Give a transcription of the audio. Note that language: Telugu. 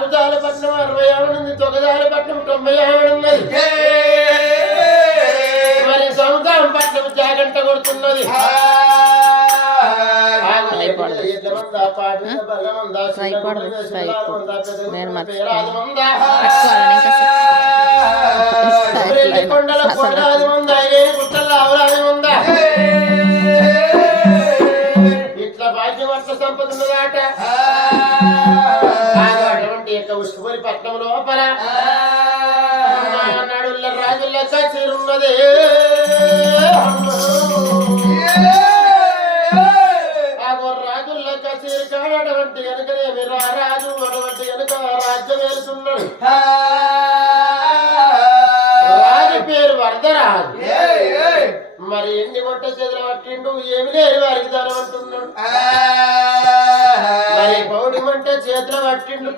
ఆకుజాలపట్నం 60 ఆవిడుంది, తొగజాలపట్నం 90 ఆవిడున్నది. మరి సముద్రం పట్నం జాగంట కొడుతున్నది. కొండల కొండాది ఉందా, గుట్టల్లో అవరాది ఉందా, ఇట్లా భాగ్యవర్ష సంపద ఉన్నదాట. అటువంటి యొక్క ఉష్కపురి పట్నం లోపల నడుల రాజుల కచేరున్నదే. రాజుల కచేరి కాడటువంటి వెనుకనేమి రాజు అటువంటి వెనుక రాజ్యం వెళ్తున్నాడు. రాజు పేరు వరదరాజు. మరి ఎన్ని వంట చేతులు పట్టిండు, ఏమి లేని వారికి ధనం అంటున్నాడు. మరి పౌడి మంట చేతులు పట్టిండు,